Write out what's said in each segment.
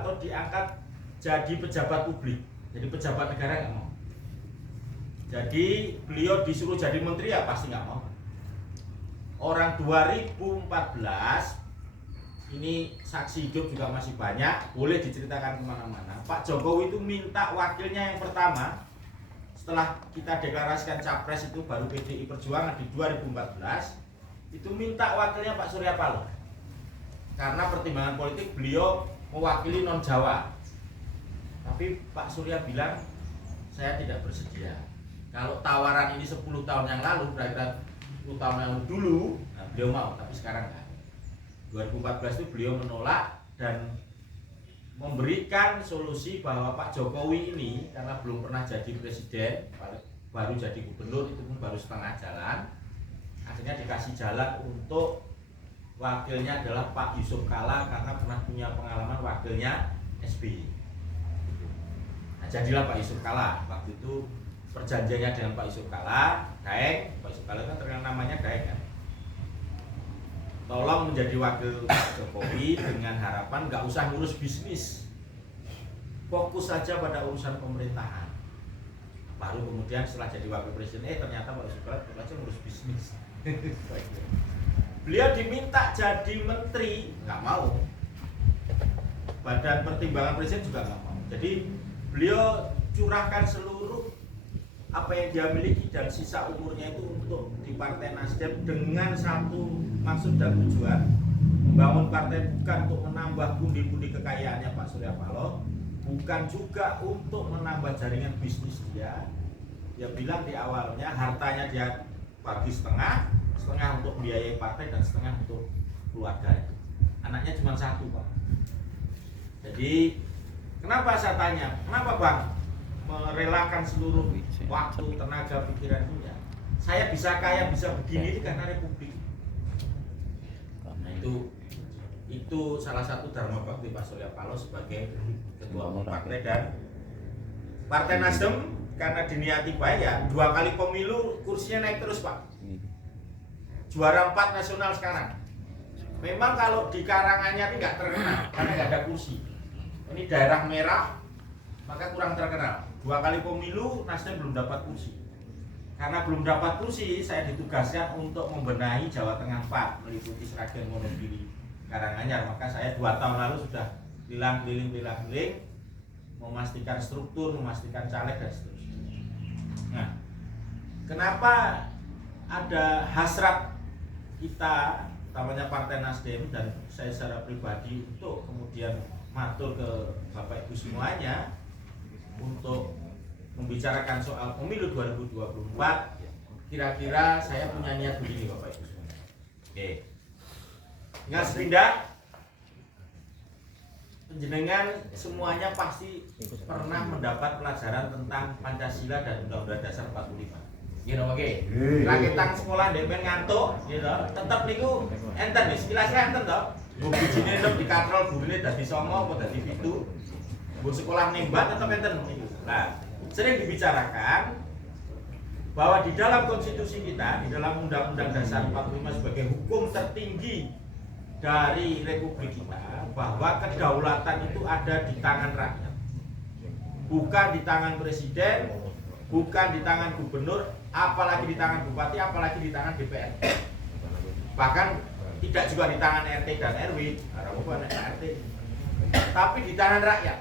atau diangkat jadi pejabat publik, jadi pejabat negara nggak mau. Jadi beliau disuruh jadi menteri ya pasti nggak mau. Orang 2014 ini saksi hidup juga masih banyak, boleh diceritakan kemana-mana. Pak Jokowi itu minta wakilnya yang pertama setelah kita deklarasikan capres itu baru PDI Perjuangan di 2014 itu minta wakilnya Pak Surya Paloh. Karena pertimbangan politik beliau mewakili non Jawa. Tapi Pak Surya bilang saya tidak bersedia. Kalau tawaran ini 10 tahun yang lalu, kira-kira 10 tahun yang lalu dulu, nah beliau mau, tapi sekarang enggak. 2014 itu beliau menolak dan memberikan solusi bahwa Pak Jokowi ini karena belum pernah jadi presiden, baru jadi gubernur, itu pun baru setengah jalan, akhirnya dikasih jalan untuk wakilnya adalah Pak Yusuf Kalla karena pernah punya pengalaman wakilnya SBY. Nah, jadilah Pak Yusuf Kalla. Waktu itu perjanjiannya dengan Pak Yusuf Kalla, Daeng, Pak Yusuf Kalla kan terkenal namanya Daeng kan. Tolong menjadi wakil Pak Jokowi dengan harapan nggak usah ngurus bisnis, fokus saja pada urusan pemerintahan. Baru kemudian setelah jadi wakil presiden, ternyata Pak Yusuf Kalla aja ngurus bisnis. Beliau diminta jadi menteri, nggak mau. Badan Pertimbangan Presiden juga nggak mau. Jadi beliau curahkan seluruh apa yang dia miliki dan sisa umurnya itu untuk di Partai Nasdem dengan satu maksud dan tujuan, membangun partai bukan untuk menambah pundi-pundi kekayaannya Pak Surya Paloh, bukan juga untuk menambah jaringan bisnis dia. Dia bilang di awalnya hartanya dia bagi setengah untuk biaya partai dan setengah untuk keluarga. Anaknya cuma satu Pak. Jadi kenapa saya tanya, kenapa Bang merelakan seluruh waktu, tenaga, pikiran punya? Saya bisa kaya, bisa begini ini karena Republik. Nah itu salah satu dharma bakti Pak Surya Paloh sebagai ketua umum partai. Dan Partai Nasdem karena diniati baik ya, 2 kali pemilu kursinya naik terus Pak. Juara 4 nasional sekarang. Memang kalau di Karanganyar ini nggak terkenal karena nggak ada kursi. Ini daerah merah, maka kurang terkenal. 2 kali pemilu Nasdem belum dapat kursi. Karena belum dapat kursi, saya ditugaskan untuk membenahi Jawa Tengah 4 meliputi Sragen, Wonogiri, Karanganyar. Maka saya 2 tahun lalu sudah keliling memastikan struktur, memastikan caleg dan seterusnya. Nah, kenapa ada hasrat kita, utamanya Partai Nasdem dan saya secara pribadi untuk kemudian matur ke Bapak Ibu semuanya untuk membicarakan soal pemilu 2024, kira-kira saya punya niat begini Bapak Ibu semuanya. Oke. Ingat sepindah, penjenengan semuanya pasti pernah mendapat pelajaran tentang Pancasila dan Undang-Undang Dasar 45. Gitu oke. Rakitang sekolah depen ngantuk, gitu. Tetep niku enten wis, sekilasnya enten to. Bu bijine tetep dikatrol, burine dadi songo apa dadi 7. Bu sekolah nembat tetep enten niku. Nah, sering dibicarakan bahwa di dalam konstitusi kita, di dalam Undang-Undang Dasar 45 sebagai hukum tertinggi dari Republik kita, bahwa kedaulatan itu ada di tangan rakyat, bukan di tangan presiden, bukan di tangan gubernur, apalagi di tangan bupati, apalagi di tangan DPR. Bahkan tidak juga di tangan RT dan RW, bukan RT, tapi di tangan rakyat.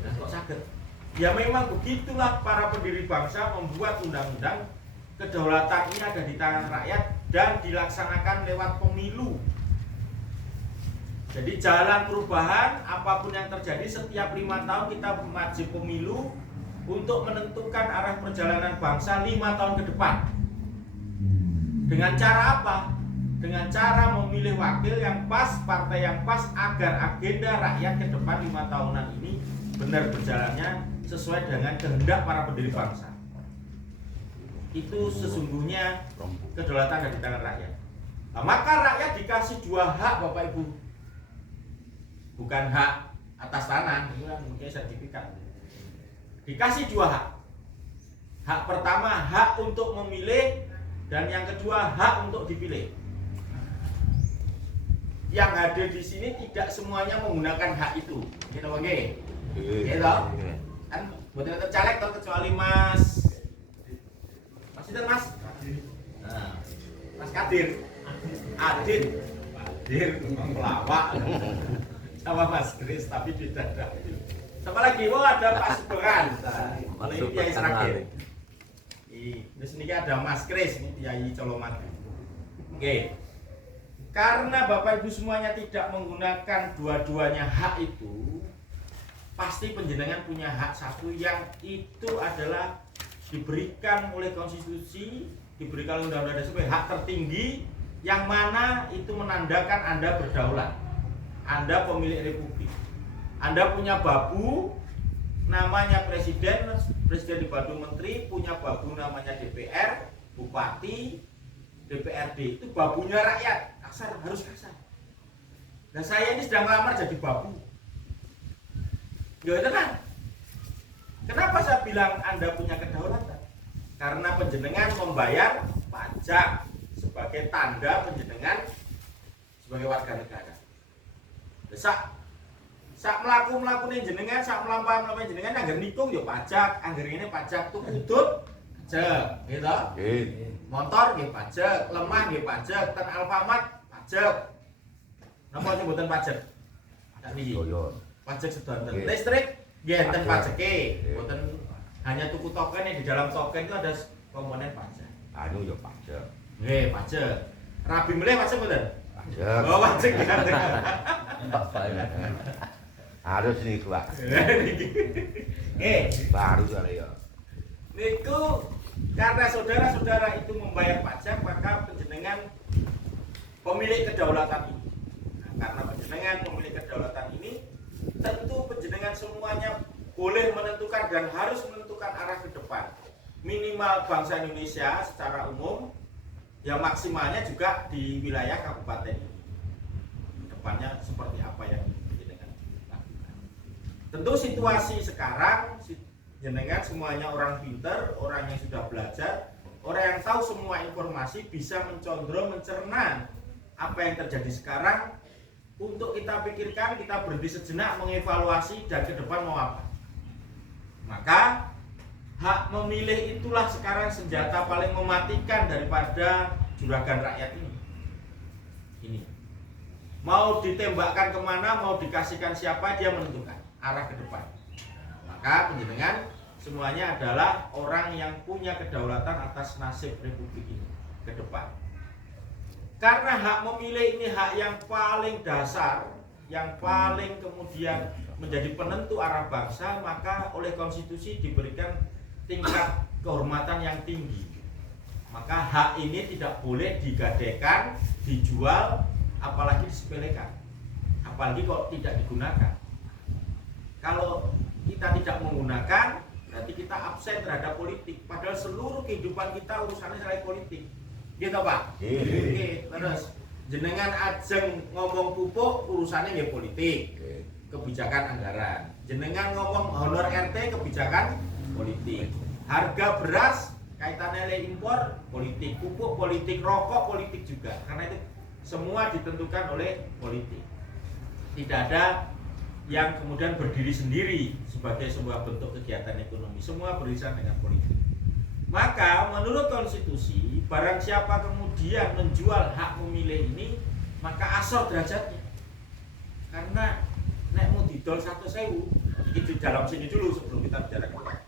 Nah, kok sakit? Ya memang begitulah para pendiri bangsa membuat undang-undang. Kedaulatan ini ada di tangan rakyat dan dilaksanakan lewat pemilu. Jadi jalan perubahan apapun yang terjadi setiap 5 tahun kita maju pemilu untuk menentukan arah perjalanan bangsa 5 tahun ke depan. Dengan cara apa? Dengan cara memilih wakil yang pas, partai yang pas, agar agenda rakyat ke depan 5 tahunan ini benar berjalannya sesuai dengan kehendak para pendiri bangsa. Itu sesungguhnya kedaulatan ada di tangan rakyat. Nah, maka rakyat dikasih 2 hak Bapak Ibu. Bukan hak atas tanah, itu kan mungkin sertifikat. Dikasih 2 hak. Hak pertama hak untuk memilih dan yang kedua hak untuk dipilih. yang hadir di sini tidak semuanya menggunakan hak itu. Gitu oke? Gitu. Kan betul-betul caleg toh kecuali Mas itu Mas. Nah, Mas Kadir. Adit. Pelawak. Sama Mas Kris tapi tidak ada. Sama lagi, ada Pak Sugeng. Ini Kiai Srakir. Di sini ada Mas Kris, ini Kiai Colomat. Oke. Karena Bapak Ibu semuanya tidak menggunakan dua-duanya hak itu, pasti penjenengan punya hak satu yang itu adalah diberikan oleh konstitusi, diberikan oleh undang-undang dasar sebagai hak tertinggi yang mana itu menandakan Anda berdaulat. Anda pemilik republik. Anda punya babu namanya presiden dibantu menteri, punya babu namanya DPR, bupati, DPRD. Itu babunya rakyat. Kasar, harus kasar. Dan saya ini sedang lamar jadi babu. Ya tenang. Kenapa saya bilang Anda punya kedaulatan? Karena penjenengan membayar pajak sebagai tanda penjenengan sebagai warga negara. Sak melaku-melakunya jenengan, sak melampah-melampah jenengan anggar nikung ya pajak, anggar ini pajak tuh udut pajak, gitu. Motor nggih pajak, lemah nggih pajak, ten Alfamart pajak. Napa nyebutan pajak? Tadi. Pajak sedanten. Listrik nggih enten pajake. Mboten hanya tuku token yang di dalam token itu ada komponen pajak. Anu ya pajak. Nggih, pajak. Rabi milih pajak mboten? Pajak. Oh, pajak. Harus nih Pak. Baru soalnya ya. Niku karena saudara-saudara itu membayar pajak, maka penjenengan pemilik kedaulatan ini. Nah, karena penjenengan pemilik kedaulatan ini, tentu penjenengan semuanya boleh menentukan dan harus menentukan arah ke depan. Minimal bangsa Indonesia secara umum, yang maksimalnya juga di wilayah kabupaten ini. Depannya seperti apa yang penjenengan lakukan. Tentu situasi sekarang, jenengan semuanya orang pinter, orang yang sudah belajar, orang yang tahu semua informasi, bisa mencondro, mencerna apa yang terjadi sekarang. Untuk kita pikirkan, kita berhenti sejenak, mengevaluasi dan ke depan mau apa. Maka hak memilih itulah sekarang senjata paling mematikan daripada juragan rakyat ini. Ini mau ditembakkan kemana, mau dikasihkan siapa, dia menentukan arah ke depan. Maka penjenengan semuanya adalah orang yang punya kedaulatan atas nasib republik ini ke depan. Karena hak memilih ini hak yang paling dasar, yang paling kemudian menjadi penentu arah bangsa, maka oleh konstitusi diberikan tingkat kehormatan yang tinggi. Maka hak ini tidak boleh digadaikan, dijual, apalagi disepelekan. Apalagi kok tidak digunakan. Kalau kita tidak menggunakan, berarti kita absen terhadap politik. Padahal seluruh kehidupan kita urusannya selain politik. Gitu Pak? Oke, terus jenengan ajeng ngomong pupuk urusannya ya politik. Kebijakan anggaran. Jenengan ngomong honor RT kebijakan politik. Harga beras kaitannya dengan impor politik, pupuk politik, rokok politik juga. Karena itu semua ditentukan oleh politik. Tidak ada yang kemudian berdiri sendiri sebagai sebuah bentuk kegiatan ekonomi. Semua beririsan dengan politik. Maka menurut konstitusi, barang siapa kemudian menjual hak memilih ini, maka asor derajatnya. Karena nek mau didol 100.000, itu dalam sini dulu sebelum kita bicara keluar.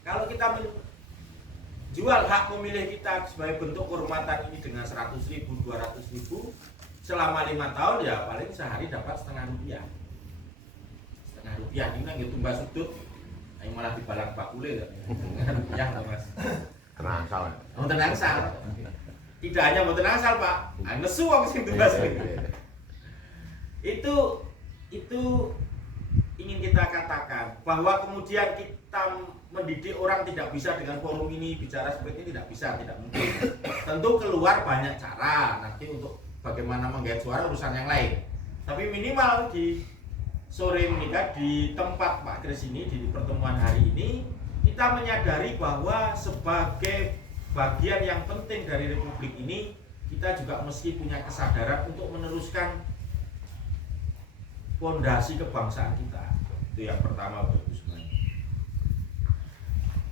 Kalau kita menjual hak memilih kita sebagai bentuk kehormatan ini dengan 100.000, 200.000 selama 5 tahun, ya paling sehari dapat Rp0,5. Rupiah ini nggak tumbas sudut, yang malah dibalang bakule ya Mas. Tenangsal. Oh tenangsal. Tidak hanya mau tenangsal Pak, nesu wong sing tumbas. Itu ingin kita katakan bahwa kemudian kita mendidik orang tidak bisa dengan forum ini bicara seperti ini, tidak bisa, tidak mungkin. Tentu keluar banyak cara nanti untuk bagaimana menggait suara urusan yang lain. Tapi minimal di sore menikah di tempat Pak Kris ini, di pertemuan hari ini, kita menyadari bahwa sebagai bagian yang penting dari republik ini, kita juga mesti punya kesadaran untuk meneruskan fondasi kebangsaan kita. Itu yang pertama Bapak Ibu semuanya.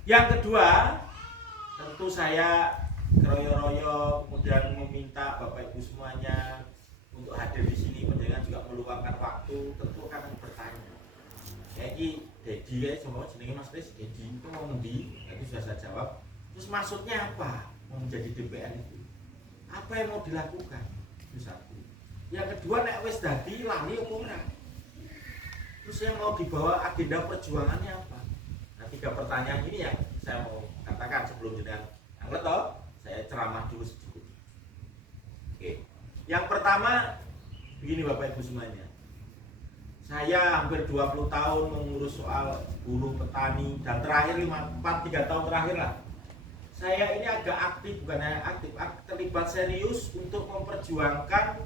Yang kedua, tentu saya royo-royo kemudian meminta Bapak Ibu semuanya untuk hadir di sini, penjenengan juga meluangkan waktu, tentu akan bertanya. Ya ini Dedi ya, semua jenenge Mas Kris, Dedi itu mau ngendi? Itu sudah saya jawab. Terus maksudnya apa? Mau menjadi DPR itu? Apa yang mau dilakukan? Itu satu. Yang kedua, nek wis dadi lali apa ora? Terus yang mau dibawa agenda perjuangannya apa? Nah, 3 pertanyaan ini yang saya mau katakan sebelum jenengan anglet toh, saya ceramah dulu sedikit. Oke. Yang pertama begini Bapak Ibu semuanya. Saya hampir 20 tahun mengurus soal buruh petani dan terakhir 3 tahun terakhir lah. Saya ini agak aktif, bukan hanya aktif, terlibat serius untuk memperjuangkan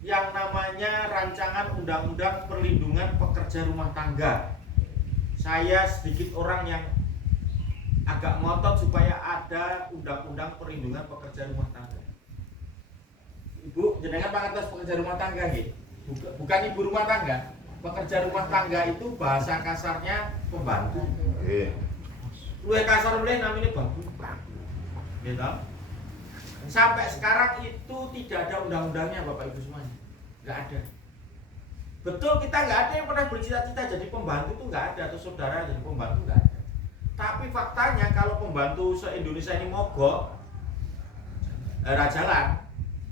yang namanya rancangan undang-undang perlindungan pekerja rumah tangga. Saya sedikit orang yang agak ngotot supaya ada undang-undang perlindungan pekerja rumah tangga. Ibu, jenengan pangertos pekerja rumah tangga nggih? Bukan ibu rumah tangga. Pekerja rumah tangga itu bahasa kasarnya pembantu. Luwih kasar mulai namanya bantu. Gitu. Sampai sekarang itu tidak ada undang-undangnya Bapak Ibu semuanya. Enggak ada. Betul kita nggak ada yang pernah bercita-cita jadi pembantu itu nggak ada, atau saudara jadi pembantu nggak ada. Tapi faktanya kalau pembantu se-Indonesia ini mogok jalan,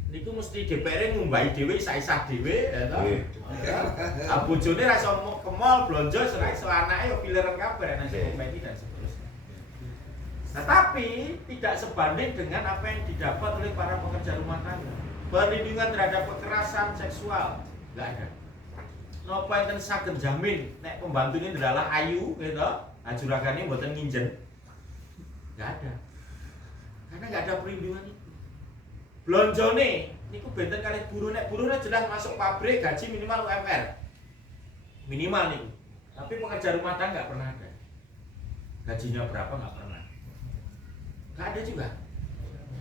niku mesti DPR ngumbahi dhewe isa-isa dhewe ya toh. Ah bojone ra iso ke mall blonjo ora iso, anake yo pileran kabeh nang kompeti dan seterusnya. Tetapi tidak sebanding dengan apa yang didapat oleh para pekerja rumah tangga. Perlindungan terhadap kekerasan seksual enggak ada. Napa enten saged jamin nek pembantune adalah ayu gitu, nah juragane mboten nginjen. Enggak ada. Karena enggak ada perlindungan itu. Blonjone niku benten kalih buruh, nek buruhnya jelas masuk pabrik gaji minimal UMR. Minimal niku. Tapi pekerja rumah tangga enggak pernah ada. Gajinya berapa enggak pernah. Enggak ada juga.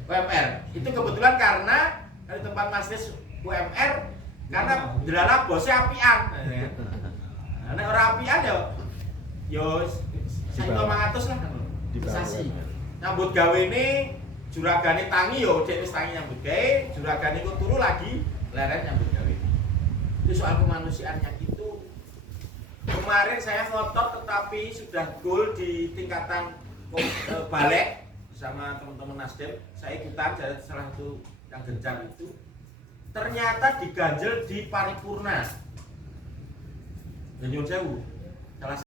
UMR. Itu kebetulan karena dari tempat Mas Kris UMR karena delala bosnya apian. Nah, nek ora apian yo 1.500 lah. Sasi. Nyambut gawe ini juragane tangi yo dek wis tangi nyambut gawe, juragane iku turu lagi leren nyambut gawe. Itu soal kemanusiaannya itu. Kemarin saya ngotot tetapi sudah goal di tingkatan balik bersama teman-teman Nasdem. Saya ikutan jadi salah satu yang gencar itu. Ternyata diganjel di paripurna. Dan nyuwun sewu.